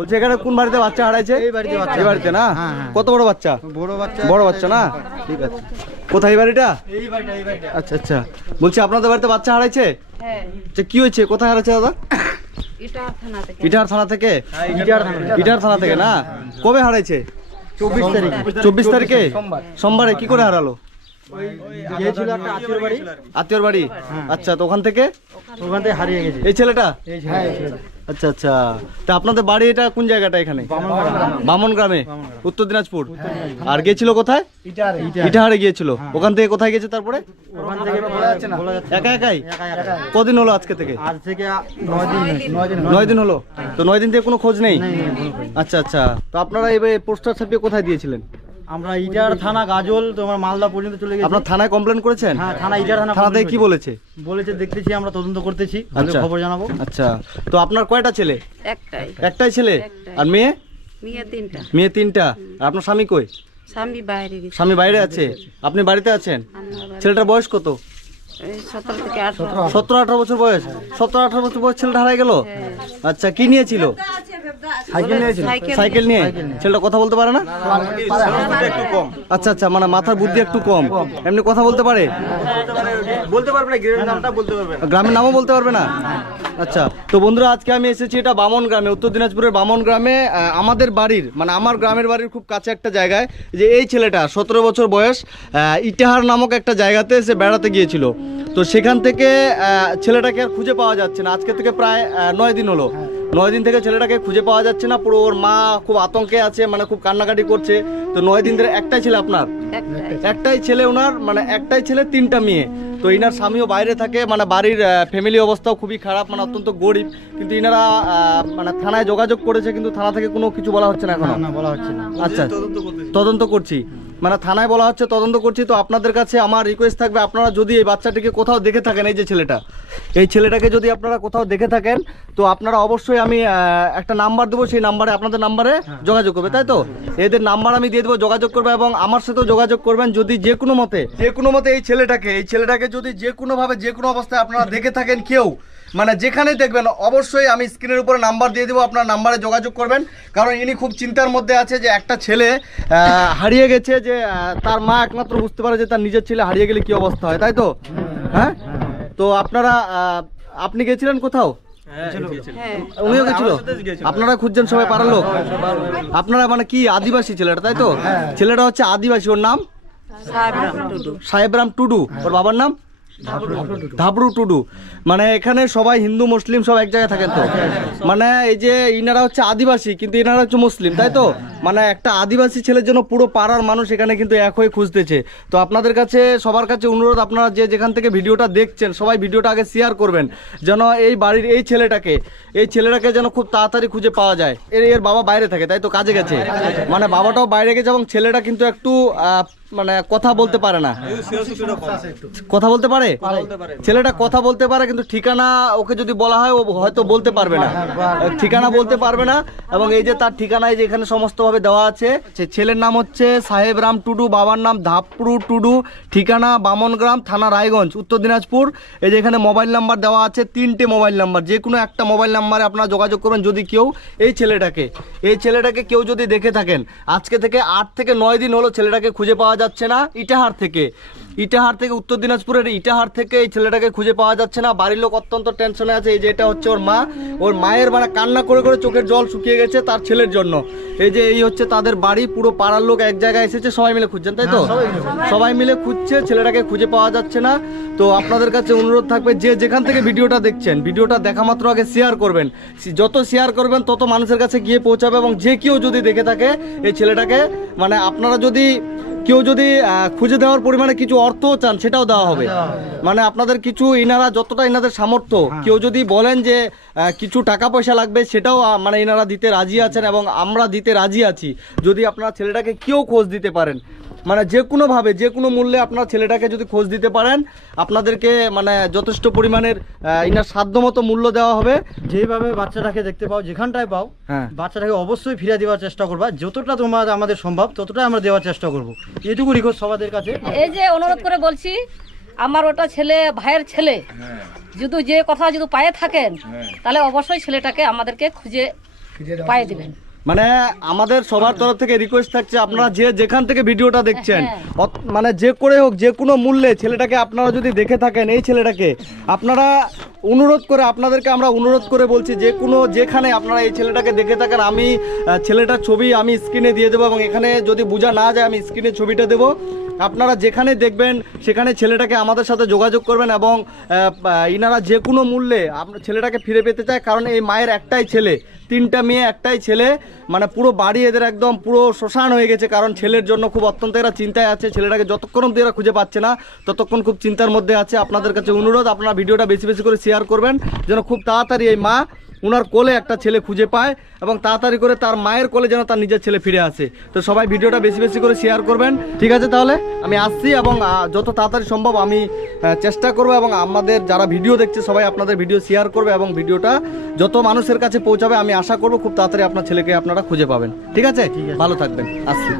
বলছি এখানে কোন বাড়িতে বাচ্চা হারাইছে? এই বাড়িতে বাচ্চা এই বাড়িতে না? হ্যাঁ, হ্যাঁ। কত বড় বাচ্চা? বড় বাচ্চা বড় বাচ্চা না? ঠিক আছে। কোথায় বাড়িটা? এই বাড়িটা এই বাড়িটা। আচ্ছা আচ্ছা। বলছি আপনাদের বাড়িতে বাচ্চা হারাইছে? হ্যাঁ। আচ্ছা কি হয়েছে? কোথায় হারাইছে দাদা? এটা থানা থেকে। ইটার থানা থেকে? ইটার থানা। ইটার থানা থেকে না? কবে হারাইছে? চব্বিশ তারিখ। চব্বিশ তারিখে? সোমবারে কি করে হারালো? আত্মীয়র বাড়ি। আচ্ছা তো ওখান থেকে? ওখান থেকে হারিয়ে গেছে। এই ছেলেটা? এই হ্যাঁ এই ছেলেটা। আচ্ছা আচ্ছা। তা আপনাদের বাড়ি এটা কোন জায়গাটা এখানে? বামন গ্রামে। উত্তর দিনাজপুর। আর গিয়েছিল কোথায়? ইটাহারে। গিয়েছিল। ওখান থেকে কোথায় গেছে তারপরে? একা একাই? একা একা কদিন হলো আজকে থেকে? নয় দিন নয় দিন হলো। তো নয় দিন থেকে কোনো খোঁজ নেই? আচ্ছা আচ্ছা। তো আপনারা এবার পোস্টার ছাপিয়ে কোথায় দিয়েছিলেন? আমরা ইটার থানা গাজল তোমার মালদা পর্যন্ত চলে গেছি। আপনার থানায় কমপ্লেন করেছেন? হ্যাঁ থানা ইটার থানা থানা থেকে কি বলেছে? বলেছে দেখতেছি আমরা তদন্ত করতেছি। আচ্ছা। খবর জানাব। আচ্ছা। তো আপনার কয়টা ছেলে? একটাই। একটাই ছেলে? আর মেয়ে? মেয়ে তিনটা। মেয়ে তিনটা। আর আপনার স্বামী কই? স্বামী বাইরে গেছে। স্বামী বাইরে আছে? আপনি বাড়িতে আছেন? ছেলেটার বয়স কত? সতেরো আঠারো। সতেরো আঠারো বছর বয়স। সতেরো আঠারো বছর বয়স ছেলেটা হারাই গেল? আচ্ছা কি নিয়েছিল? সাইকেল নিয়েছিল? সাইকেল সাইকেল নিয়ে? ছেলেটা কথা বলতে পারে না? আচ্ছা আচ্ছা মানে মাথার বুদ্ধি একটু কম। এমনি কথা বলতে পারে? বলতে পারবে না গ্রামের নামটা বলতে পারবে গ্রামের নামও বলতে পারবে না? আচ্ছা তো বন্ধুরা আজকে আমি এসেছি এটা বামন গ্রামে উত্তর দিনাজপুরের বামন গ্রামে। আমাদের বাড়ির মানে আমার গ্রামের বাড়ির খুব কাছে একটা জায়গায় যে এই ছেলেটা সতেরো বছর বয়স ইটাহার নামক একটা জায়গাতে সে বেড়াতে গিয়েছিল। তো সেখান থেকে ছেলেটাকে আর খুঁজে পাওয়া যাচ্ছে না। আজকে থেকে প্রায় নয় দিন হলো। নয় দিন থেকে ছেলেটাকে খুঁজে পাওয়া যাচ্ছে না। পুরো ওর মা খুব আতঙ্কে আছে মানে খুব কান্নাকাটি করছে। তো নয় দিন ধরে একটাই ছেলে আপনার? একটাই। ছেলে ওনার মানে একটাই ছেলে তিনটা মেয়ে। তো ইনার স্বামীও বাইরে থাকে মানে বাড়ির ফ্যামিলি অবস্থাও খুবই খারাপ মানে অত্যন্ত গরিব। কিন্তু ইনারা মানে থানায় যোগাযোগ করেছে কিন্তু থানা থেকে কোনো কিছু বলা হচ্ছে না এখন। না বলা হচ্ছে না। আচ্ছা তদন্ত করছি। মানে থানায় বলা হচ্ছে তদন্ত করছি তো আপনাদের কাছে আমার রিকোয়েস্ট থাকবে আপনারা যদি এই বাচ্চাটিকে কোথাও দেখে থাকেন এই যে ছেলেটা এই ছেলেটাকে যদি আপনারা কোথাও দেখে থাকেন তো আপনারা অবশ্যই আমি একটা নাম্বার দেবো সেই নাম্বারে আপনাদের নাম্বারে যোগাযোগ করবে তাই তো? এদের নাম্বার আমি দিয়ে দেবো যোগাযোগ করবে এবং আমার সাথেও যোগাযোগ করবেন যদি যে কোনো মতে যে কোনো মতে এই ছেলেটাকে এই ছেলেটাকে যদি যে কোনোভাবে যে কোনো অবস্থায় আপনারা দেখে থাকেন কেউ মানে যেখানেই দেখবেন অবশ্যই আমি স্ক্রিনের উপরে নাম্বার দিয়ে দেবো আপনার নাম্বারে যোগাযোগ করবেন। কারণ ইনি খুব চিন্তার মধ্যে আছে যে একটা ছেলে হারিয়ে গেছে যে তার মা একমাত্র বুঝতে পারে যে তার নিজের ছেলে হারিয়ে গেলে কি অবস্থা হয় তাই তো? হ্যাঁ? তো আপনারা আপনি গেছিলেন কোথাও? হ্যাঁ। উনিও গেছিল? আপনারা খুঁজছেন সবাই পাড়ার লোক? আপনারা মানে কি আদিবাসী ছেলেটা তাই তো? ছেলেটা হচ্ছে আদিবাসী ওর নাম? সাহেবরাম টুডু। ওর বাবার নাম? ধাবড়ু টুডু। মানে এখানে সবাই হিন্দু মুসলিম সব এক জায়গায় থাকেন তো। মানে এই যে ইনারা হচ্ছে আদিবাসী কিন্তু ইনারা হচ্ছে মুসলিম তাই তো? মানে একটা আদিবাসী ছেলের জন্য পুরো পাড়ার মানুষ এখানে কিন্তু এক হয়ে খুঁজতেছে। তো আপনাদের কাছে, সবার কাছে অনুরোধ, আপনারা যে যেখান থেকে ভিডিওটা দেখছেন, সবাই ভিডিওটা আগে শেয়ার করবেন, যেন এই বাড়ির এই ছেলেটাকে এই ছেলেটাকে যেন খুব তাড়াতাড়ি খুঁজে পাওয়া যায়। এর এর বাবা বাইরে থাকে, তাই তো কাজে গেছে? মানে বাবাটাও বাইরে গেছে এবং ছেলেটা কিন্তু একটু মানে কথা বলতে পারে না। কথা বলতে পারে? ছেলেটা কথা বলতে পারে, কিন্তু ঠিকানা ওকে যদি বলা হয়, ও হয়তো বলতে পারবে না। ঠিকানা বলতে পারবে না এবং এই যে তার ঠিকানায় যে এখানে সমস্তভাবে দেওয়া আছে। ছেলের নাম হচ্ছে সাহেব রাম টুডু, বাবার নাম ধাপড়ু টুডু, ঠিকানা বামনগ্রাম, থানা রায়গঞ্জ, উত্তর দিনাজপুর। এই যে এখানে মোবাইল নাম্বার দেওয়া আছে, তিনটে মোবাইল নাম্বার যে কোনো একটা মোবাইল নাম্বারে আপনারা যোগাযোগ করবেন যদি কেউ এই ছেলেটাকে। এই ছেলেটাকে কেউ যদি দেখে থাকেন, আজকে থেকে আট থেকে নয় দিন হলো ছেলেটাকে খুঁজে পাওয়া যাচ্ছে না, ইটাহার থেকে। ইটাহার থেকে উত্তর দিনাজপুরের ইটাহার থেকে এই ছেলেটাকে খুঁজে পাওয়া যাচ্ছে না। বাড়ির লোক অত্যন্ত টেনশনে আছে। এই যে এটা হচ্ছে ওর মা। ওর মায়ের মানে কান্না করে করে চোখের জল শুকিয়ে গেছে তার ছেলের জন্য। এই যে এই হচ্ছে তাদের বাড়ি। পুরো পাড়ার লোক এক জায়গায় এসেছে। সবাই মিলে খুঁজছেন তাই তো? সবাই মিলে খুঁজছে। ছেলেটাকে খুঁজে পাওয়া যাচ্ছে না। তো আপনাদের কাছে অনুরোধ থাকবে যে যেখান থেকে ভিডিওটা দেখছেন ভিডিওটা দেখা মাত্র আগে শেয়ার করবেন। যত শেয়ার করবেন তত মানুষের কাছে গিয়ে পৌঁছাবে এবং যে কেউ যদি দেখে থাকে এই ছেলেটাকে মানে আপনারা যদি কেউ যদি আহ, খুঁজে দেওয়ার পরিমাণে কিছু অর্থ চান সেটাও দেওয়া হবে। মানে আপনাদের কিছু ইনারা যতটা ইনাদের সামর্থ্য কেউ যদি বলেন যে কিছু টাকা পয়সা লাগবে সেটাও মানে ইনারা দিতে রাজি আছেন এবং আমরা দিতে রাজি আছি। যদি আপনারা ছেলেটাকে কেউ খোঁজ দিতে পারেন মানে যে কোনোভাবে যে কোনো মূল্যে আপনার ছেলেটাকে যদি খোঁজ দিতে পারেন আপনাদেরকে মানে যথেষ্ট পরিমাণের ইনার সাধ্যমতো মূল্য দেওয়া হবে। যেভাবে বাচ্চাটাকে দেখতে পাও যেখানটায় পাও হ্যাঁ। বাচ্চাটাকে অবশ্যই ফিরে দেওয়ার চেষ্টা করবা। যতটা তোমার আমাদের সম্ভব ততটাই আমরা দেওয়ার চেষ্টা করব। এটুকু রিকোয়েস্ট সবাদের কাছে। এই যে অনুরোধ করে বলছি আমার ওটা ছেলে ভাইয়ের ছেলে যদি যে কথা যদি পায়ে থাকেন তাহলে অবশ্যই ছেলেটাকে আমাদেরকে খুঁজে পায়ে দিবেন। মানে আমাদের সবার তরফ থেকে রিকোয়েস্ট থাকছে আপনারা যে যেখান থেকে ভিডিওটা দেখছেন অত- মানে যে করে হোক যে কোনো মূল্যে ছেলেটাকে আপনারা যদি দেখে থাকেন এই ছেলেটাকে আপনারা অনুরোধ করে আপনাদেরকে আমরা অনুরোধ করে বলছি, যে কোনো যেখানে আপনারা এই ছেলেটাকে দেখে থাকেন, আমি ছেলেটার ছবি আমি স্ক্রিনে দিয়ে দেবো এবং এখানে যদি বোঝা না যায়, আমি স্ক্রিনে ছবিটা দেবো। আপনারা যেখানে দেখবেন, সেখানে ছেলেটাকে আমাদের সাথে যোগাযোগ করবেন এবং ইনারা যে কোনো মূল্যে আপনার ছেলেটাকে ফিরে পেতে চায়, কারণ এই মায়ের একটাই ছেলে, তিনটা মেয়ে, একটাই ছেলে মানে পুরো বাড়ি এদের একদম পুরো শ্মশান হয়ে গেছে, কারণ ছেলের জন্য খুব অত্যন্ত এরা চিন্তায় আছে, ছেলেটাকে যতক্ষণ অব্দি এরা খুঁজে পাচ্ছে না, ততক্ষণ খুব চিন্তার মধ্যে আছে। আপনাদের কাছে অনুরোধ, আপনারা ভিডিওটা বেশি বেশি করে শেয়ার করবেন যেন খুব তাড়াতাড়ি এই মা ওনার কোলে একটা ছেলে খুঁজে পায় এবং তাড়াতাড়ি করে তার মায়ের কোলে যেন তার নিজের ছেলে ফিরে আসে। তো সবাই ভিডিওটা বেশি বেশি করে শেয়ার করবেন। ঠিক আছে তাহলে? আমি আসছি এবং যত তাড়াতাড়ি সম্ভব আমি চেষ্টা করব এবং আমাদের যারা ভিডিও দেখছে সবাই আপনাদের ভিডিও শেয়ার করবে এবং ভিডিওটা যত মানুষের কাছে পৌঁছাবে আমি আশা করব খুব তাড়াতাড়ি আপনার ছেলেকে আপনারা খুঁজে পাবেন। ঠিক আছে? ভালো থাকবেন। আসছি।